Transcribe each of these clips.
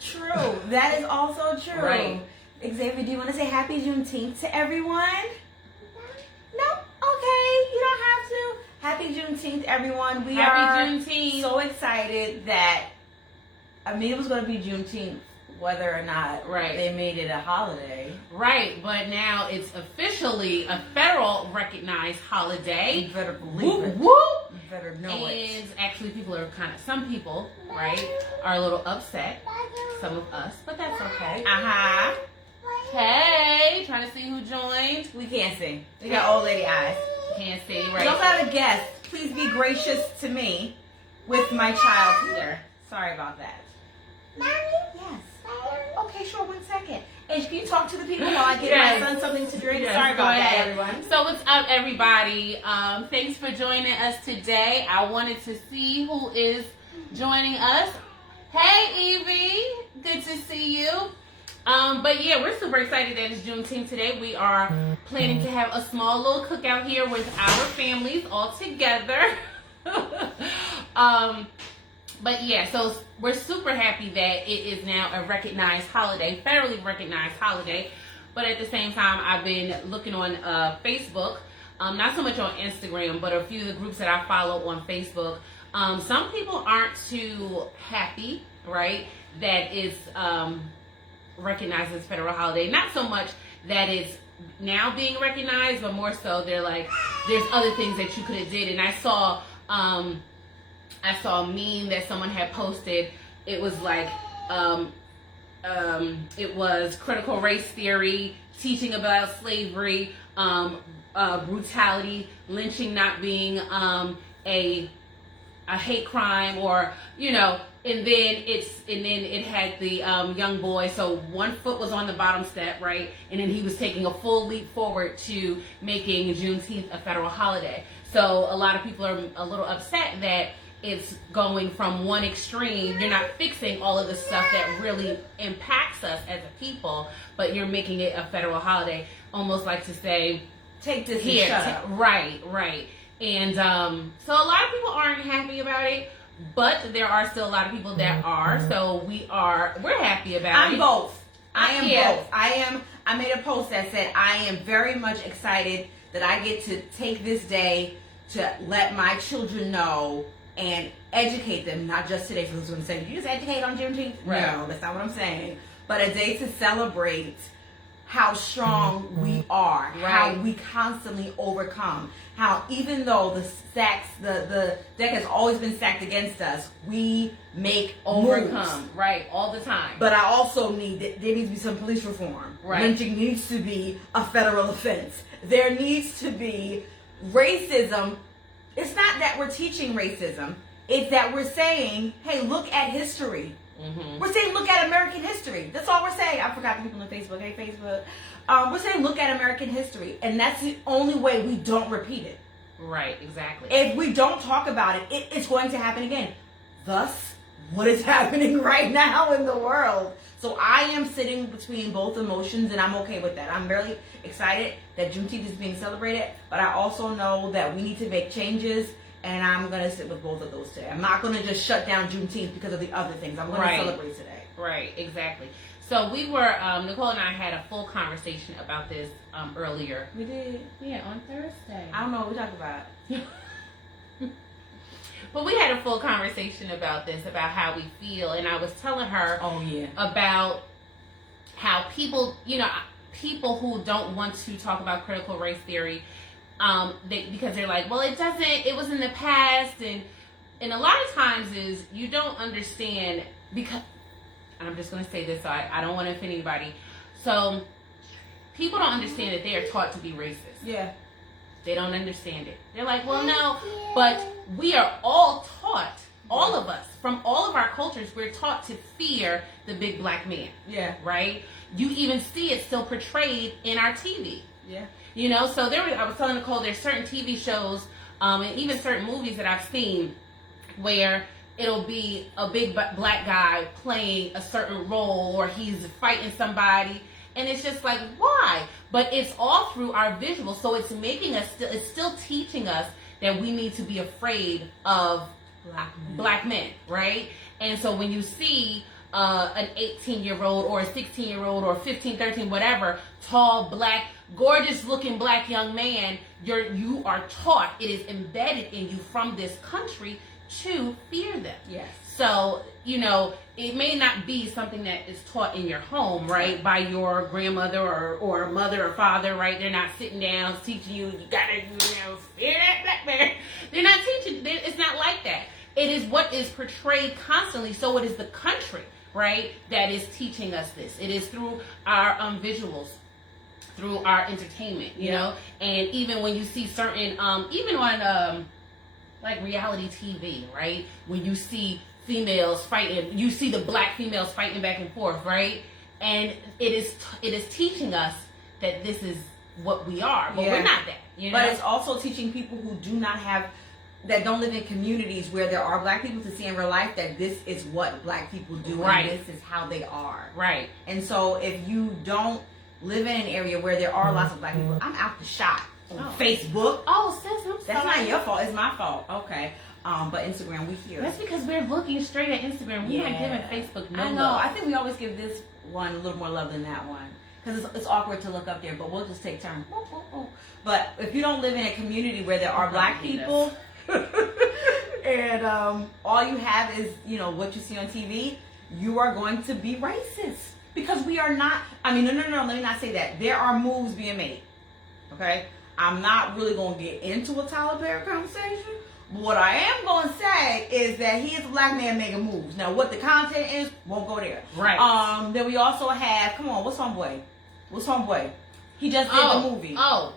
True. That is also true. Right. Xavier, do you want to say Happy Juneteenth to everyone? No? Okay. You don't have to. Happy Juneteenth, everyone. We Happy are Juneteenth. so excited that, it was going to be Juneteenth, whether or not they made it a holiday. Right, but now it's officially a federal recognized holiday. You better believe it. Woo! You better know it. And actually some people, right, are a little upset. Some of us, but that's okay. Uh-huh. Hey, trying to see who joined. We can't see. We got old lady eyes. Can't see, right? Don't have a guest. Please be gracious to me with my child here. Sorry about that. Mommy? Yes. Okay, sure. 1 second. And can you talk to the people while I get my son something to drink? Yes, Sorry about that, ahead. everyone. So what's up, everybody? Thanks for joining us today. I wanted to see who is joining us. Hey, Evie. Good to see you. But yeah, we're super excited that it's Juneteenth today. We are planning to have a small little cookout here with our families all together. But yeah, so we're super happy that it is now a recognized holiday, federally recognized holiday. But at the same time, I've been looking on Facebook, not so much on Instagram, but a few of the groups that I follow on Facebook. Some people aren't too happy, right, that it's recognized as a federal holiday. Not so much that it's now being recognized, but more so they're like, there's other things that you could have did. And I saw a meme that someone had posted. It was like, it was critical race theory, teaching about slavery, brutality, lynching not being a hate crime, or and then it had the young boy. So one foot was on the bottom step, right, and then he was taking a full leap forward to making Juneteenth a federal holiday. So a lot of people are a little upset that it's going from one extreme. You're not fixing all of the stuff that really impacts us as a people, but you're making it a federal holiday, almost like to say, take this here, and shut up. Right. And so a lot of people aren't happy about it, but there are still a lot of people that are. So we're happy about it. I'm both. I am Yeah. both. I made a post that said I am very much excited that I get to take this day to let my children know and educate them, not just today. So I was going to say, did you just educate on Juneteenth? Right. No, that's not what I'm saying. But a day to celebrate how strong we are, how we constantly overcome, how even though the deck has always been stacked against us, we make Overcome, moves. right, all the time. But I also there needs to be some police reform. Right. Lynching needs to be a federal offense. There needs to be racism. It's not that we're teaching racism. It's that we're saying, hey, look at history. Mm-hmm. We're saying, look at American history. That's all we're saying. I forgot the people on Facebook. Hey, Facebook. We're saying, look at American history. And that's the only way we don't repeat it. Right, exactly. If we don't talk about it, it's going to happen again. Thus, what is happening right now in the world? So I am sitting between both emotions, and I'm okay with that. I'm really excited that Juneteenth is being celebrated, but I also know that we need to make changes, and I'm going to sit with both of those today. I'm not going to just shut down Juneteenth because of the other things. I'm going to celebrate today. Right, exactly. So we were, Nicole and I had a full conversation about this earlier. We did. Yeah, on Thursday. I don't know what we talked about. But we had a full conversation about this, about how we feel, and I was telling her about how people who don't want to talk about critical race theory, because they're like, well, it was in the past, and a lot of times is you don't understand, because, and I'm just going to say this, so I don't want to offend anybody, so people don't understand that they are taught to be racist. Yeah. They don't understand it. They're like, well, no, but we are all taught, all of us, from all of our cultures, we're taught to fear the big black man. Yeah. Right? You even see it still portrayed in our TV. Yeah. So I was telling Nicole, there's certain TV shows, and even certain movies that I've seen where it'll be a big black guy playing a certain role, or he's fighting somebody. And it's just like, why? But it's all through our visuals. So it's it's still teaching us that we need to be afraid of black men, right? And so when you see an 18-year-old or a 16-year-old or 15, 13, whatever, tall, black, gorgeous looking black young man, you are taught, it is embedded in you from this country to fear them. Yes. So, it may not be something that is taught in your home, right, by your grandmother or mother or father, right? They're not sitting down teaching you gotta, fear that black man. They're not teaching, it's not like that. It is what is portrayed constantly, so it is the country, right, that is teaching us this. It is through our visuals, through our entertainment, you know? And even when you see certain, even on, like reality TV, right? When you see females fighting, you see the black females fighting back and forth, right? And it is teaching us that this is what we are, but we're not that. But it's also teaching people who that don't live in communities where there are black people to see in real life that this is what black people do, and this is how they are. Right. And so if you don't live in an area where there are lots of black people, I'm out the shot on Facebook. Oh, sis, I'm sorry. That's not your fault. It's my fault. Okay. But Instagram, we here. That's because we're looking straight at Instagram. We're not giving Facebook no love. I think we always give this one a little more love than that one. Because it's awkward to look up there, but we'll just take turns. But if you don't live in a community where there are black people, and all you have is, what you see on TV, you are going to be racist. Because we are not, no, let me not say that. There are moves being made. Okay? I'm not really going to get into a Tyler Perry conversation. But what I am going to say is that he is a black man making moves. Now, what the content is, won't go there. Right. Then we also have, come on, what's Homeboy? He just did the movie. Oh.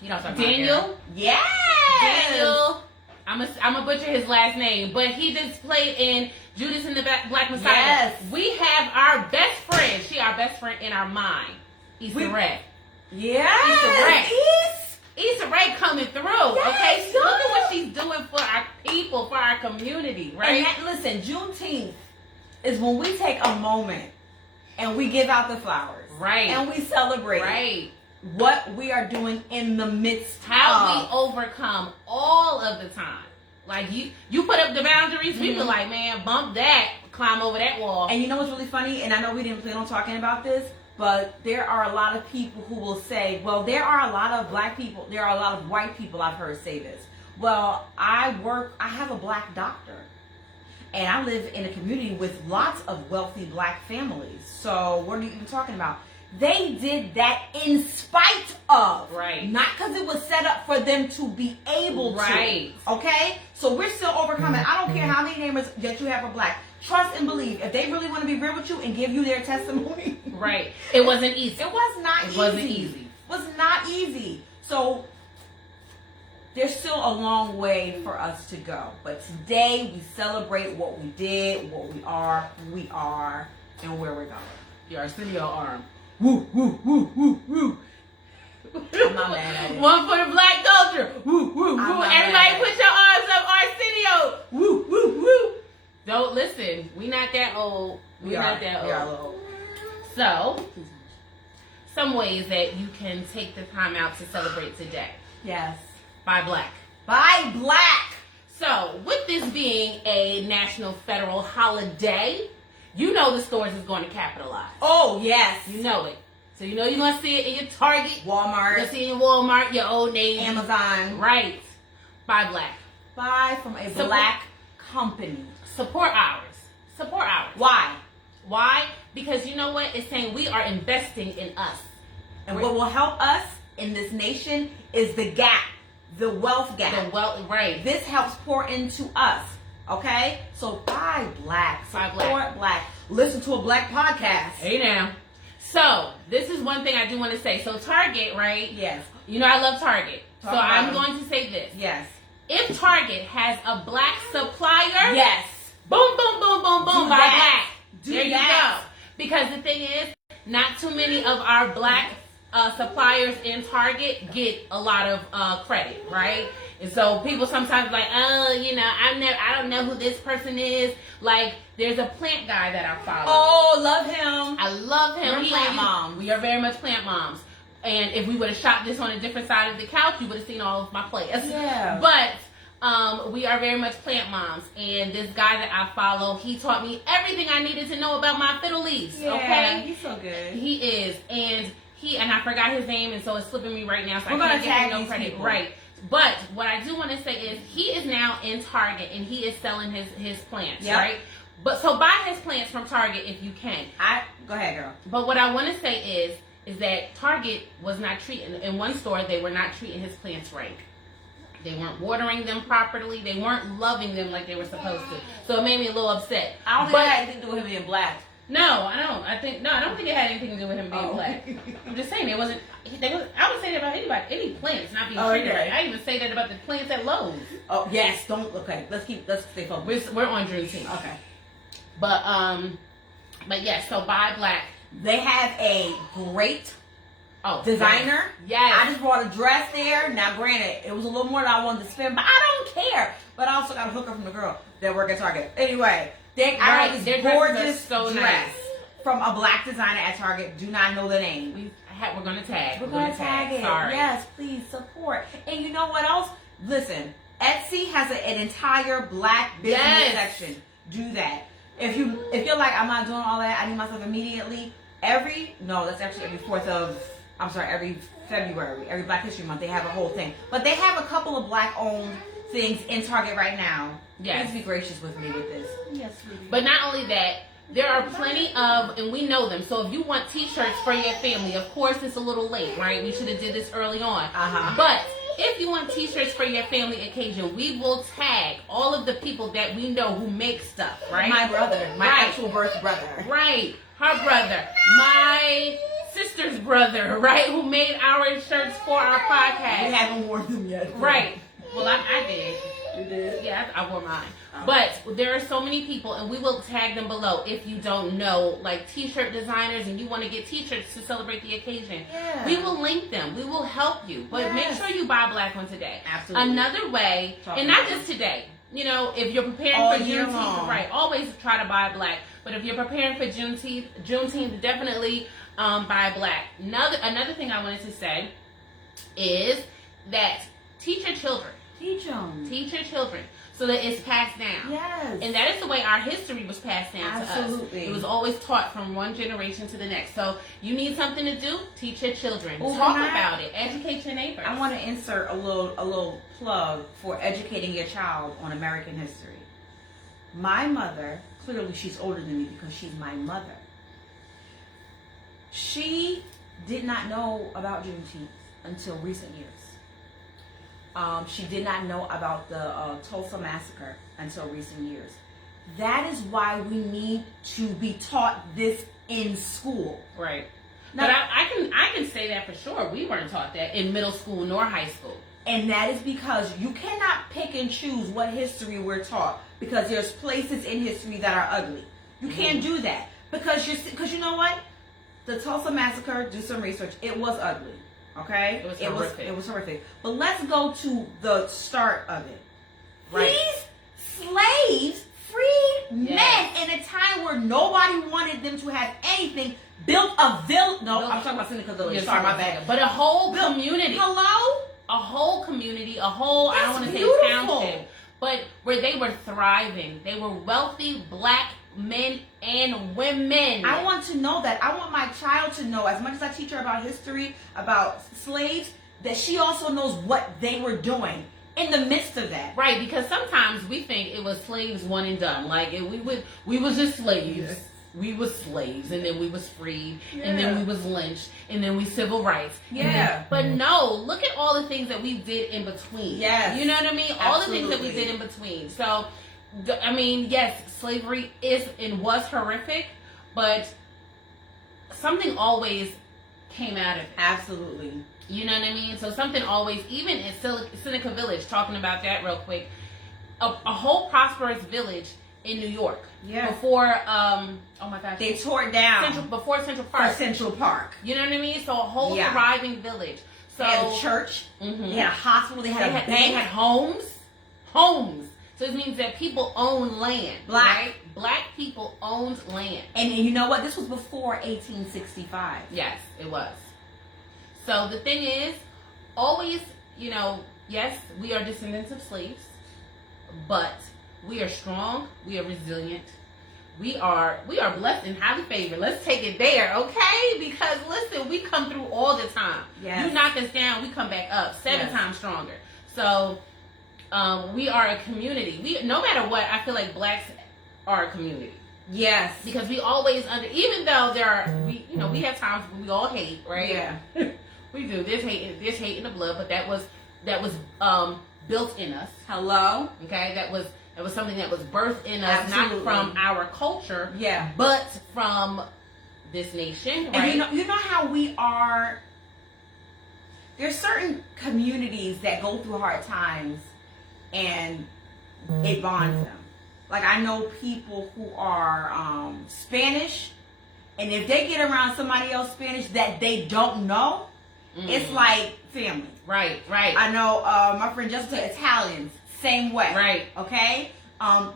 You know what I'm talking about, Daniel? Yes! Daniel. I'm a butcher his last name, but he just played in Judas and the Black Messiah. Yes. We have our best friend. She our best friend in our mind. Issa Rae. Yeah. Issa Rae coming through. Okay, look at what she's doing for our people, for our community, right? And listen, Juneteenth is when we take a moment and we give out the flowers, right? And we celebrate, right? What we are doing in the midst how we overcome all of the time. Like you put up the boundaries, we be like, man, bump that, climb over that wall. And you know what's really funny? And I know we didn't plan on talking about this, but there are a lot of people who will say, well, there are a lot of black people, there are a lot of white people I've heard say this. Well, I have a black doctor. And I live in a community with lots of wealthy black families. So what are you even talking about? They did that in spite of. Right. Not because it was set up for them to be able to. Right. Okay? So we're still overcoming. I don't care how many neighbors that you have are black. Trust and believe. If they really want to be real with you and give you their testimony. Right. It wasn't easy. It was not easy. It wasn't easy. It was not easy. So there's still a long way for us to go. But today we celebrate what we did, what we are, who we are, and where we're going. Your Arsenio arm. Woo, woo, woo, woo, woo. I'm not mad at it. One for the black culture. Woo, woo, woo. Everybody put your arms up, Arsenio. Woo, woo, woo. Don't listen. We not that old. We are not that old. We are a little old. So, some ways that you can take the time out to celebrate today. Yes. Buy black. Buy black. So, with this being a national federal holiday, you know the stores is going to capitalize. Oh, yes. You know it. So you know you're going to see it in your Target. Walmart. You're going to see it in Walmart, your Old Navy. Amazon. Right. Buy black. Buy from a black company. Support ours. Support ours. Why? Why? Because you know what? It's saying we are investing in us. And what will help us in this nation is the gap. The wealth gap. The wealth, right. This helps pour into us. Okay? So buy black. Support black. Listen to a black podcast. Hey now. So, this is one thing I do want to say. So, Target, right? Yes. You know I love Target. So, I'm going to say this. Yes. If Target has a black supplier. Yes. Boom, boom, boom, boom, boom. Buy black. There you go. Because the thing is, not too many of our black suppliers in Target get a lot of credit, right? And so people sometimes like, oh, you know, I don't know who this person is. Like, there's a plant guy that I follow. Oh, love him. I love him. We're plant moms. We are very much plant moms. And if we would have shot this on a different side of the couch, you would have seen all of my plants. Yeah. But we are very much plant moms, and this guy that I follow, he taught me everything I needed to know about my fiddle leaves. Yeah, okay, he's so good. He is, and I forgot his name, and so it's slipping me right now. So We're I can't gonna tag give him no these credit. people. Right. But what I do want to say is he is now in Target, and he is selling his plants. Yep. Right. But so buy his plants from Target if you can. Go ahead, girl. But what I want to say is that Target was not treating, in one store, they were not treating his plants right. They weren't watering them properly. They weren't loving them like they were supposed to. So it made me a little upset. I don't think it had anything to do with him being black. No, I don't. I don't think it had anything to do with him being black. I'm just saying it wasn't. I would say that about anybody, any plants not being treated right. I even say that about the plants at Lowe's. Oh yes, don't. Okay, let's stay focused. We're on Juneteenth. Okay, but yes. So buy black. They have a great designer. Yes. I just bought a dress there. Now, granted, it was a little more than I wanted to spend, but I don't care. But I also got a hooker from the girl that work at Target. Anyway, I got this gorgeous dress from a black designer at Target. Do not know the name. We're going to tag. We're going to tag it. Sorry. Yes, please support. And you know what else? Listen, Etsy has an entire black business section. Do that. If you're like, I'm not doing all that, I need my stuff immediately. Every February, every Black History Month, they have a whole thing. But they have a couple of black-owned things in Target right now. Yes. Please be gracious with me with this. Yes, sweetie. But not only that, there are plenty of, and we know them. So if you want T-shirts for your family, of course it's a little late, right? We should have did this early on. But if you want T-shirts for your family occasion, we will tag all of the people that we know who make stuff, right? My brother, my actual birth brother. Right. Her brother, my sister's brother, right, who made our shirts for our podcast. We haven't worn them yet. Right. Well, I did. You did? Yeah, I wore mine. But there are so many people, and we will tag them below if you don't know, like T-shirt designers, and you want to get T-shirts to celebrate the occasion. Yeah. We will link them. We will help you. But make sure you buy black one today. Absolutely. Another way, and not just today. You know, if you're preparing for Juneteenth, right, always try to buy black. But if you're preparing for Juneteenth, definitely buy black. Another thing I wanted to say is that teach your children. Teach them. Teach your children so that it's passed down. Yes. And that is the way our history was passed down to us. Absolutely. It was always taught from one generation to the next. So you need something to do, teach your children. Well, talk about it. Educate your neighbors. I want to insert a little plug for educating your child on American history. My mother, clearly she's older than me because she's my mother. She did not know about Juneteenth until recent years. She did not know about the Tulsa massacre until recent years. That is why we need to be taught this in school. Right. Now, but I can say that for sure. We weren't taught that in middle school nor high school. And that is because you cannot pick and choose what history we're taught, because there's places in history that are ugly. You can't do that because you know what? The Tulsa massacre, do some research. It was ugly. Okay? It was horrific. But let's go to the start of it. Right. These slaves freed men in a time where nobody wanted them to have anything. Built a village. No, I'm talking about Seneca Village. Sorry, my bad. But a whole community. Hello? A whole community. I don't want to say township. But where they were thriving. They were wealthy black men and women. I want to know that. I want my child to know, as much as I teach her about history, about slaves, that she also knows what they were doing in the midst of that. Right, because sometimes we think it was slaves one and done. Like we was just slaves. Yes. We was slaves, and then we was freed, and then we was lynched, and then we civil rights. But no, look at all the things that we did in between. Yes. You know what I mean? All the things that we did in between. So, I mean, yes, slavery is and was horrific, but something always came out of it. Absolutely. You know what I mean? So something always, even in Seneca Village, talking about that real quick, a whole prosperous village in New York. Yeah. Before, oh my gosh. They tore it down. Before Central Park. For Central Park. You know what I mean? So a whole thriving village. So they had a church. They had a hospital. They had a bank. They had homes. Homes. So it means that people own land. Right? Black people owned land. And you know what? This was before 1865. Yes, it was. So the thing is, always, you know, yes, we are descendants of slaves. but we are strong. We are resilient. We are blessed and highly favored. Let's take it there, okay? Because listen, we come through all the time. Yes. You knock us down, we come back up 7 times stronger. So we are a community. We, no matter what, I feel like blacks are a community. Yes. Because we always even though there are we have times when we all hate, right? Yeah. We do. There's hate in the blood, but that was built in us. Hello. Okay, that was something that was birthed in us, Absolutely. not from our culture, Yeah, but from this nation, right? And you know how we are. There's certain communities that go through hard times, and it bonds them. Like I know people who are Spanish, and if they get around somebody else Spanish that they don't know, it's like family. Right, right. I know my friend Jessica, Italians, same way. Right. Okay?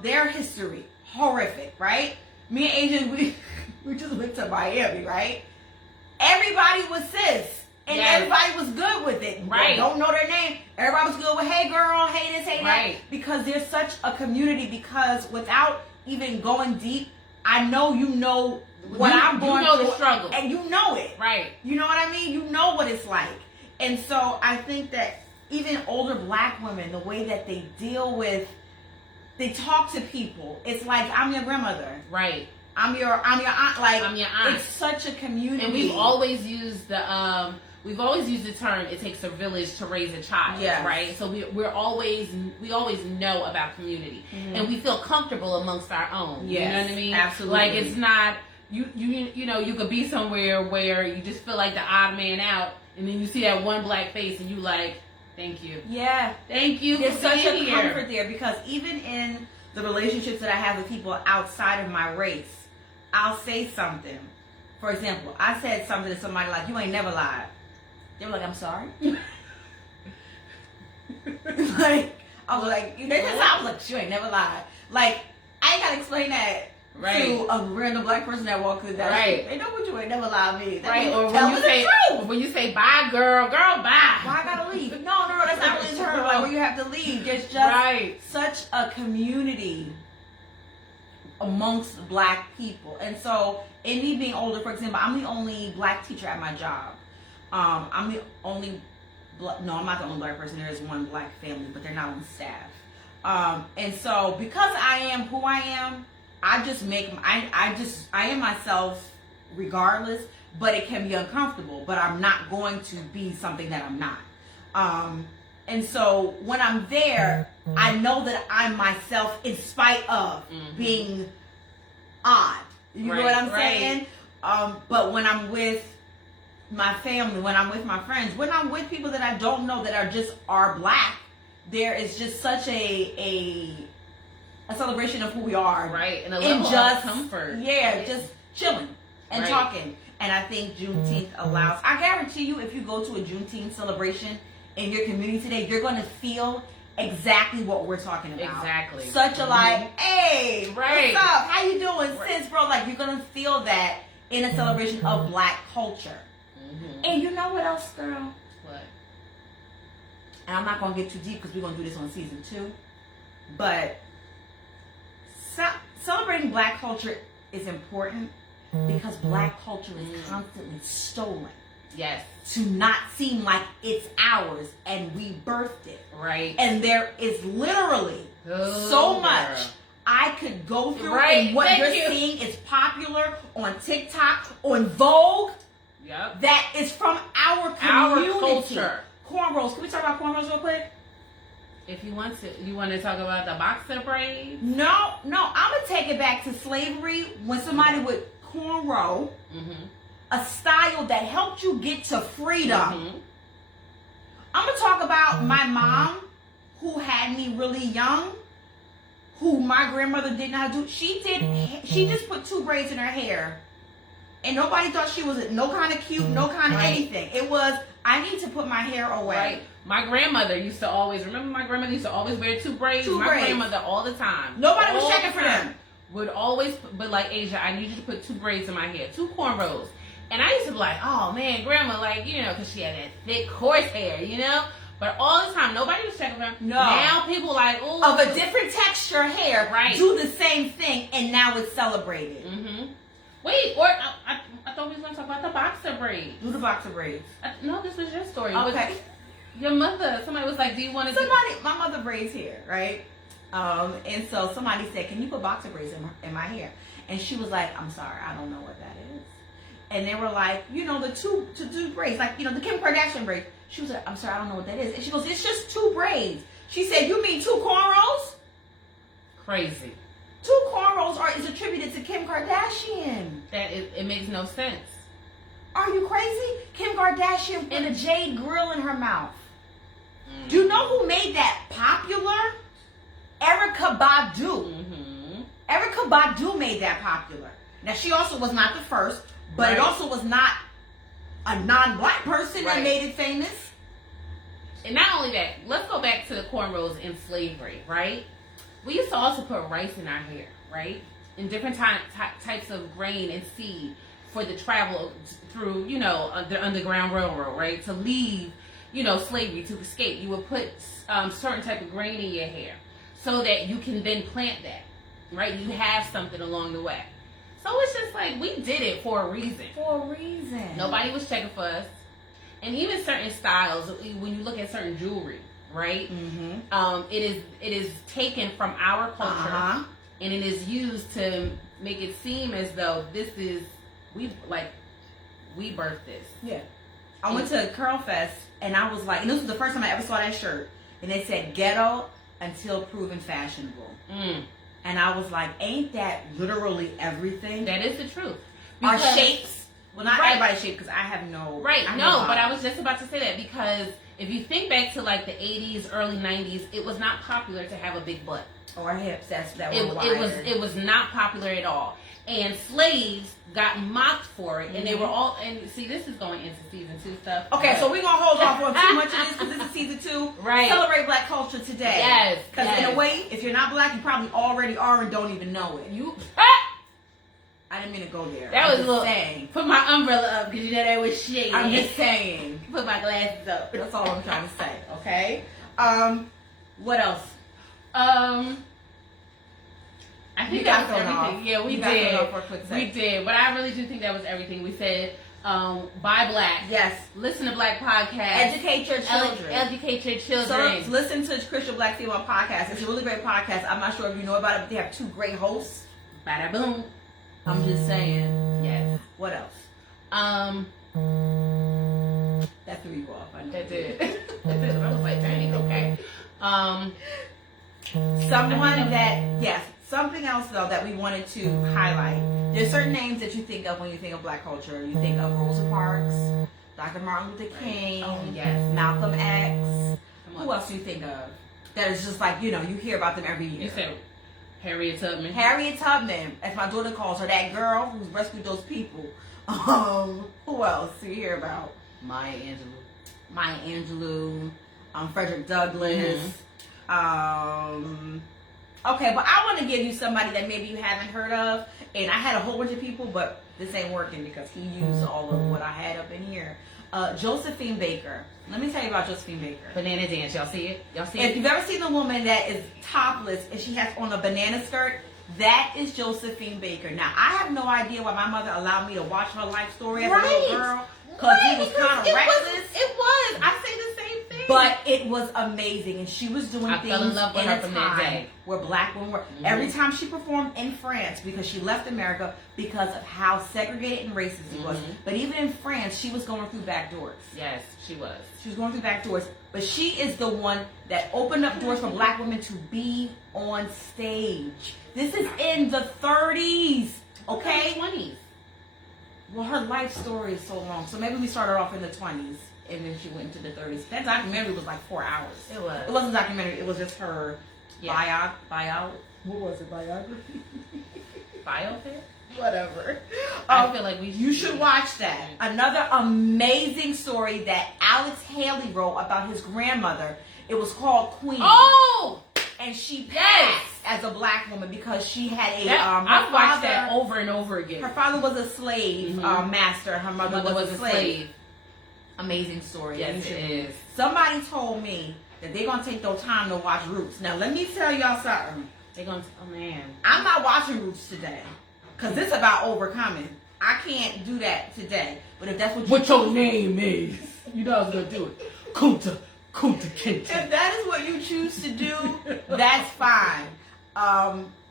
Their history, horrific, right? Me and Asian, we just went to Miami, right? Everybody was cis. And Yes. everybody was good with it. Right. Don't know their name. Everybody was good with, hey girl, hey this, hey Right. that. Because there's such a community, because without even going deep, I know you know what I'm going You know through. the struggle. And you know it. Right. You know what I mean? You know what it's like. And so I think that even older black women, the way that they deal with, they talk to people, it's like, I'm your grandmother. Right. I'm your aunt. Like, I'm your aunt. It's such a community. And we've always used the term, it takes a village to raise a child. Yes. Right? So we always know about community. Mm-hmm. And we feel comfortable amongst our own. Yes, You know what I mean? absolutely. Like it's not you could be somewhere where you just feel like the odd man out, and then you see that one black face and you like, thank you. Yeah. Thank you. There's for such a being here. comfort there, because even in the relationships that I have with people outside of my race, I'll say something. For example, I said something to somebody like, you ain't never lied. They were like, I'm sorry. Like, I was like, I was like, you ain't never lied. Like, I ain't gotta explain that Right. to a random black person that walks through that. Right. They know what you ain't never lied to me. That Right. means Or tell when me the truth. when you say bye girl, bye. Why I gotta leave? No, that's not really true. Like, where you have to leave. There's just Right. such a community amongst black people. And so, in me being older, for example, I'm the only black teacher at my job. I'm the only no, I'm not the only black person. There is one black family, but they're not on staff. And so, because I am who I am, I just I am myself regardless, but it can be uncomfortable, but I'm not going to be something that I'm not. And so when I'm there, I know that I'm myself in spite of being odd. You know what I'm saying? But when I'm with my family, when I'm with my friends, when I'm with people that I don't know that are black, there is just such a celebration of who we are. Right. And a level of comfort. Yeah, just chilling and Right. talking. And I think Juneteenth allows, I guarantee you, if you go to a Juneteenth celebration in your community today, you're going to feel exactly what we're talking about. Exactly. Such a like, hey, Right. what's up? How you doing? Right. Sis, bro, like, you're going to feel that in a celebration of black culture. And you know what else, girl? What? And I'm not going to get too deep because we're going to do this on season 2. But celebrating black culture is important because black culture is constantly stolen. Yes. To not seem like it's ours, and we birthed it. Right. And there is literally so much I could go through, Right. and what Thank you're you. seeing is popular on TikTok, on Vogue. Yep. That is from our community. Our culture. Cornrows. Can we talk about cornrows real quick? If you want to talk about the boxer braids? No. I'm gonna take it back to slavery when somebody would cornrow a style that helped you get to freedom. I'm gonna talk about my mom, who had me really young, who my grandmother did not do. She just put 2 braids in her hair, and nobody thought she was no kind of cute, no kind of anything. It was, I need to put my hair away. Right. My grandmother used to always wear 2 braids. My grandmother all the time. Nobody was checking for them. Would always, but like, Asia, I need you to put 2 braids in my hair, 2 cornrows. And I used to be like, oh man, grandma, like, because she had that thick, coarse hair, But all the time, nobody was checking for him. No. Now people like, ooh. Of a different texture hair, right. do the same thing, and now it's celebrated. Mm-hmm. Wait, or I thought we was going to talk about the boxer braids. Do the boxer braids. No, this was your story. Okay. Your mother, somebody was like, do you want to my mother braids hair, right? And so somebody said, can you put boxer braids in my hair? And she was like, I'm sorry, I don't know what that is. And they were like, you know, the two braids, like, you know, the Kim Kardashian braids. She was like, I'm sorry, I don't know what that is. And she goes, it's just 2 braids. She said, you mean 2 cornrows? Crazy. 2 cornrows is attributed to Kim Kardashian. It makes no sense. Are you crazy? Kim Kardashian and a jade grill in her mouth. Do you know who made that popular? Erykah Badu. Mm-hmm. Erykah Badu made that popular. Now, she also was not the first, but it also was not a non-black person that made it famous. And not only that, let's go back to the cornrows in slavery, right? We used to also put rice in our hair, right? In different types of grain and seed for the travel through, you know, the Underground Railroad, right? To leave, you know, slavery, to escape. You would put certain type of grain in your hair so that you can then plant that, right? You have something along the way. So it's just like, we did it for a reason. For a reason. Nobody was checking for us. And even certain styles, when you look at certain jewelry, right? Mm-hmm. It is taken from our culture, and it is used to make it seem as though we birthed this. Yeah. I went to Curl Fest, and I was like, and this was the first time I ever saw that shirt, and it said ghetto until proven fashionable. And I was like, ain't that literally everything? That is the truth. Our shapes. Well, not everybody's shape, because I have no... Right, but I was just about to say that, because if you think back to like the 80s, early 90s, it was not popular to have a big butt. Or hips, that it was not popular at all. And slaves got mocked for it, and they were all... And see, this is going into season 2 stuff. Okay, so we're going to hold off on too much of this, because this is season 2. Right. Celebrate black culture today. Yes. Because in a way, if you're not black, you probably already are and don't even know it. I didn't mean to go there. That was a little... saying. Put my umbrella up, because you know that was shady. I'm just saying. Put my glasses up. That's all I'm trying to say, okay? What else? I think that was everything. Off. Yeah, we did. We did. But I really do think that was everything. We said, buy black. Yes. Listen to Black podcast. Educate your children. Educate your children. So listen to Christian.Black female podcast. It's a really great podcast. I'm not sure if you know about it, but they have 2 great hosts. Bada boom. I'm just saying. Yes. What else? That threw you off. I know. That did. That did. I was like, dang, okay. Something else though that we wanted to highlight. There's certain names that you think of when you think of black culture. You think of Rosa Parks, Dr. Martin Luther King, Malcolm X. Who else do you think of? That is just like, you know, you hear about them every year. You said Harriet Tubman. Harriet Tubman, as my daughter calls her, that girl who's rescued those people. Who else do you hear about? Maya Angelou, Frederick Douglass. Okay, but I want to give you somebody that maybe you haven't heard of. And I had a whole bunch of people, but this ain't working because he used all of what I had up in here. Josephine Baker. Let me tell you about Josephine Baker. Banana dance. Y'all see it? If you've ever seen the woman that is topless and she has on a banana skirt, that is Josephine Baker. Now, I have no idea why my mother allowed me to watch her life story as a little girl. Because it was kind of reckless. It was. I say the same thing. But it was amazing. And she was doing things fell in love with in her a from that time day. where black women were. Every time she performed in France, because she left America because of how segregated and racist it was. But even in France, she was going through back doors. Yes, she was. She was going through back doors. But she is the one that opened up doors for black women to be on stage. This is in the 30s. Okay? 20s. Well, her life story is so long. So maybe we started off in the 20s and then she went into the 30s. That documentary was like 4 hours. It was. It wasn't a documentary. It was just her what was it? Biography? Biopic? Whatever. I feel like you should watch that. Another amazing story that Alex Haley wrote about his grandmother. It was called Queen. Oh! And she passed as a black woman because she had a. I've watched that over and over again. Her father was a slave master. Her mother was a slave. amazing story. Yes, it is. Somebody told me that they're going to take their time to watch Roots. Now, let me tell y'all something. They're going to, oh man. I'm not watching Roots today because it's about overcoming. I can't do that today. But if that's what your name is, you know I was going to do it. Kunta Kinte. If that is what you choose to do, that's fine.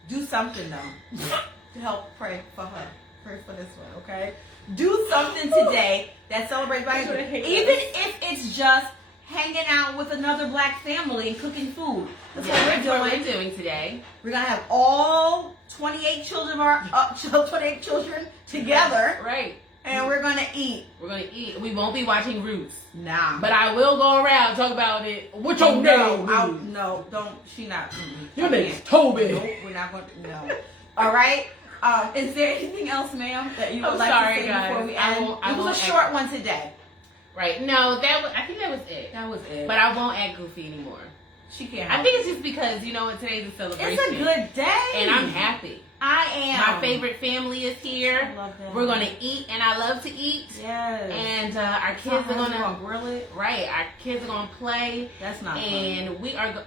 Do something though to help pray for her. Pray for this one, okay? Do something today that celebrates Black history, even if it's just hanging out with another Black family and cooking food. That's what we're doing today. We're gonna have all 28 children of our 28 children together, right? And we're gonna eat. We're gonna eat. We won't be watching Roots. Nah. But I will go around and talk about it. What's your name? No, don't. She not. Your name's Toby. Nope, we're not going to. No. All right. Is there anything else, ma'am, that you would like to say before we end? It was a short one today. Right. No, I think that was it. That was it. But I won't act goofy anymore. She can't. I think it's just because, today's a celebration. It's a good day. And I'm happy. I am. My favorite family is here. I love them. We're going to eat, and I love to eat. Yes. And our kids are going to grill it. Right. Our kids are going to play. That's not and fun. we are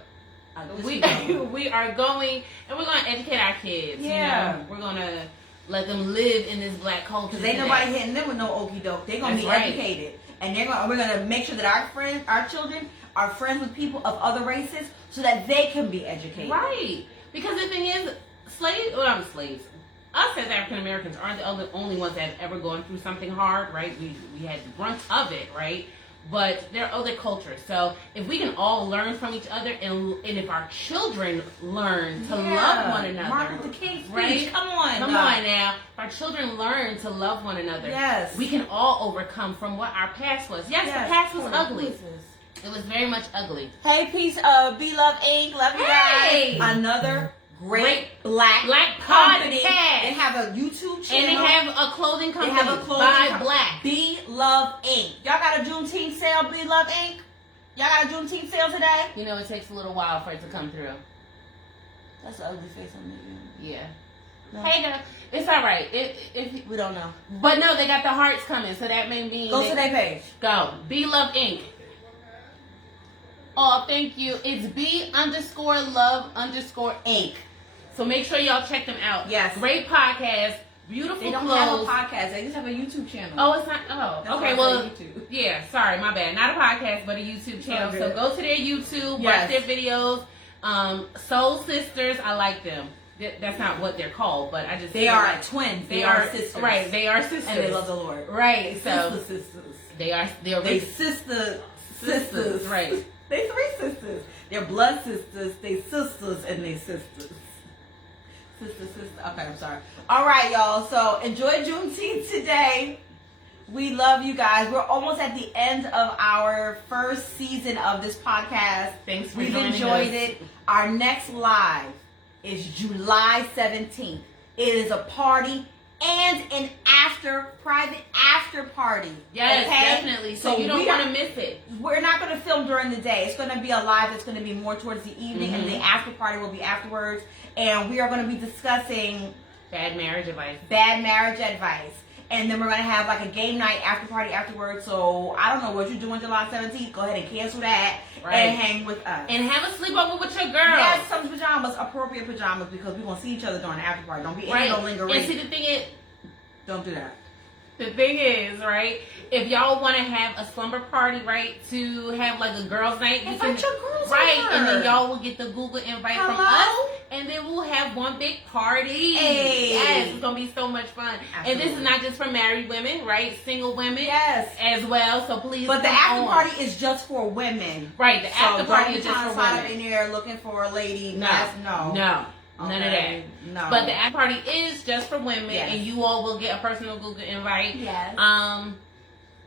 we are going, and we're going to educate our kids. Yeah. We're going to let them live in this Black culture. Because ain't nobody hitting them with no okie doke. They're going to be educated. And we're going to make sure that our children are friends with people of other races so that they can be educated. Right. Because the thing is, slaves. Us as African Americans aren't the only ones that have ever gone through something hard, right? We had the brunt of it, right? But there are other cultures. So if we can all learn from each other, and if our children learn to love one another, Martin Luther King speech. Right? Come on now. If our children learn to love one another, yes, we can all overcome from what our past was. Yes, the past was ugly. It was very much ugly. Hey, peace of Be Love Inc. Love you guys. Another great black company. Podcast. They have a YouTube channel. And they have a clothing company. They have a clothing by Black. Be Love Inc. Y'all got a Juneteenth sale, Be Love Inc. Y'all got a Juneteenth sale today? It takes a little while for it to come through. That's an ugly face on me. Yeah. No. Hey, girl. It's all right. We don't know. But no, they got the hearts coming, so that may mean... Go to their page. Go. Be Love Inc. Oh, thank you. It's B_love_Inc. So make sure y'all check them out. Yes. Great podcast. Beautiful clothes. They don't have a podcast. They just have a YouTube channel. Oh, it's not. Oh, that's okay. Well, yeah. Sorry, my bad. Not a podcast, but a YouTube channel. So go to their YouTube, watch their videos. Soul Sisters. I like them. That's not what they're called, but I just. They are twins. They are sisters. Right. They are sisters. And they love the Lord. Right. So sisters. They're sisters. Right. They three sisters. They're blood sisters. They sisters and they sisters. Sister. Okay, I'm sorry. All right, y'all. So enjoy Juneteenth today. We love you guys. We're almost at the end of our first season of this podcast. Thanks for We've joining enjoyed us. it. Our next live is July 17th. It is a party and an private after party. Yes, okay? Definitely. So you don't want to miss it. We're not going to film during the day. It's going to be a live that's going to be more towards the evening, and the after party will be afterwards. And we are going to be discussing bad marriage advice. And then we're going to have like a game night after party afterwards. So I don't know what you're doing July 17th. Go ahead and cancel that and hang with us. And have a sleepover with your girl. Yes, some pajamas, appropriate pajamas, because we're going to see each other during the after party. Don't be in no lingering. And see, the thing is, don't do that. The thing is, right, if y'all want to have a slumber party, right, to have like a girls' night, invite your girls over. And then y'all will get the Google invite from us, and then we'll have one big party. Hey. Yes, it's gonna be so much fun. Absolutely. And this is not just for married women, right? Single women, as well. So please, but the after party is just for women, right? The after party is just for women. In there looking for a lady. No. None of that. No. But the after party is just for women, and you all will get a personal Google invite. Yes.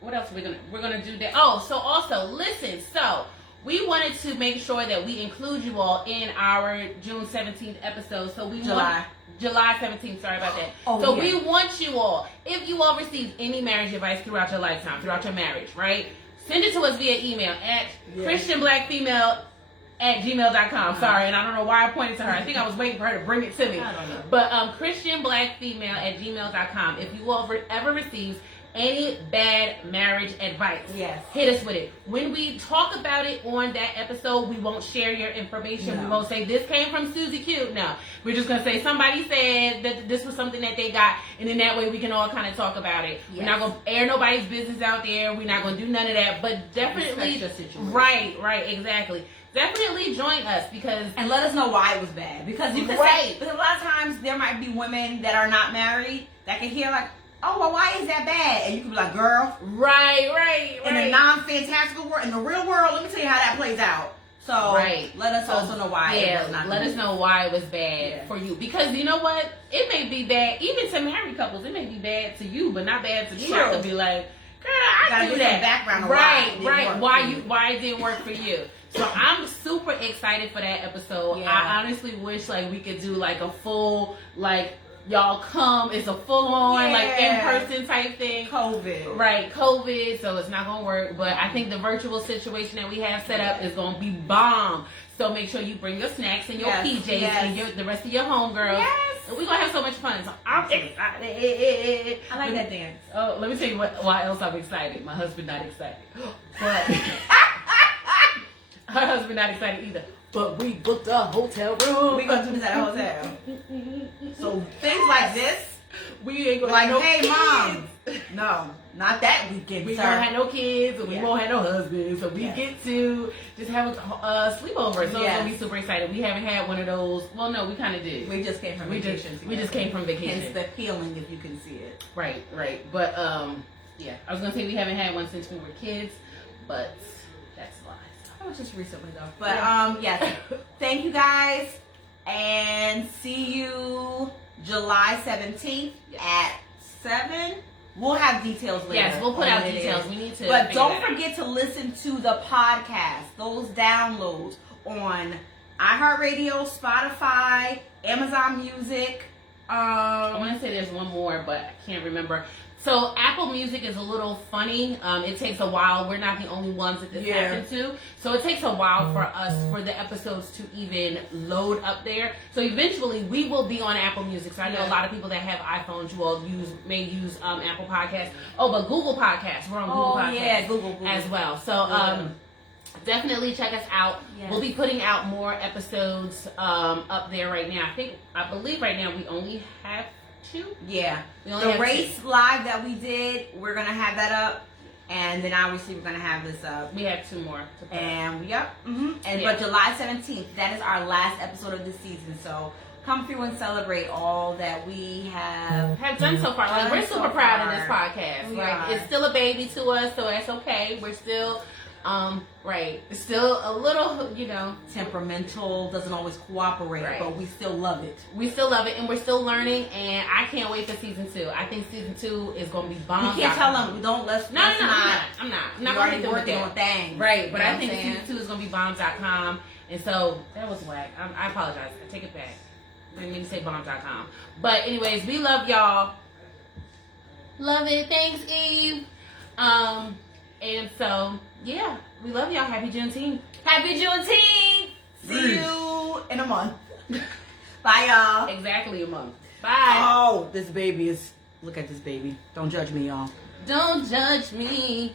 What else are we're gonna do that? Oh, so also listen. So we wanted to make sure that we include you all in our June 17th episode. So July 17th. Sorry about that. We want you all. If you all received any marriage advice throughout your lifetime, throughout your marriage, right? Send it to us via email at christianblackfemale@gmail.com. Sorry, and I don't know why I pointed to her. I think I was waiting for her to bring it to me. I don't know. But christianblackfemale@gmail.com. If you all ever receives any bad marriage advice. Yes. Hit us with it. When we talk about it on that episode, we won't share your information. No. We won't say this came from Susie Q. No. We're just going to say somebody said that this was something that they got, and then that way we can all kind of talk about it. Yes. We're not going to air nobody's business out there. We're not going to do none of that. But definitely, right, exactly. Definitely join us and let us know why it was bad, because you can say, because a lot of times there might be women that are not married that can hear like, oh, well, why is that bad? And you can be like, girl, right. In a non-fantastical world, in the real world, let me tell you how that plays out. So let us also know why it was not. Let us know why it was bad for you, because you know what, it may be bad even to married couples. It may be bad to you, but not bad to me. I could be like, girl, I do that. Background, why it didn't work for you. So I'm super excited for that episode. Yeah. I honestly wish like we could do like a full like y'all come. It's a full on like in person type thing. COVID, so it's not gonna work. But I think the virtual situation that we have set up is gonna be bomb. So make sure you bring your snacks and your PJs and the rest of your homegirls. Yes. We're gonna have so much fun. So I'm excited. I like that dance. Oh, let me tell you why else I'm excited. My husband not excited. But her husband not excited either. But we booked a hotel room. We gonna do this at a hotel. So things like this, we ain't gonna like, have no hey, kids. Mom. No, not that weekend. We won't have no kids, and we won't have no husbands. So we get to just have a sleepover. So it's gonna be super excited. We haven't had one of those. Well, no, we kind of did. We just came from vacation. We just came from vacation. Hence the feeling, if you can see it. Right. But yeah, I was gonna say we haven't had one since we were kids, but that's lies. That was just recently though. But yes, thank you guys, and see you July 17th at 7. We'll have details later. Yes, we'll put out details. We need to. But don't forget to listen to the podcast. Those downloads on iHeartRadio, Spotify, Amazon Music. I want to say there's one more, but I can't remember. So Apple Music is a little funny. It takes a while. We're not the only ones that this happened to. So it takes a while for us, for the episodes to even load up there. So eventually we will be on Apple Music. So I know a lot of people that have iPhones, you all may use Apple Podcasts. Oh, but Google Podcasts. We're on Google Podcasts. Yeah, Google as well. So definitely check us out. Yes. We'll be putting out more episodes up there right now. I believe right now we only have 2. Yeah. The race live that we did, we're going to have that up. And then obviously we're going to have this up. We have 2 more. And but July 17th, that is our last episode of this season. So come through and celebrate all that we have done so far. Like, we're super proud of this podcast. It's still a baby to us, so that's okay. We're still it's still a little, temperamental, doesn't always cooperate, but we still love it. We still love it, and we're still learning, and I can't wait for season 2. I think season 2 is going to be bomb. You can't tell them, let's not. I'm not going to be working on things. Right, but I think season 2 is going to be bombs.com, and so that was whack. I apologize. I take it back. I didn't mean to say bombs.com. But anyways, we love y'all. Love it. Thanks, Eve. And so, yeah, we love y'all. Happy Juneteenth. Happy Juneteenth. See you in a month. Bye, y'all. Exactly a month. Bye. Oh, this baby is, look at this baby. Don't judge me, y'all. Don't judge me.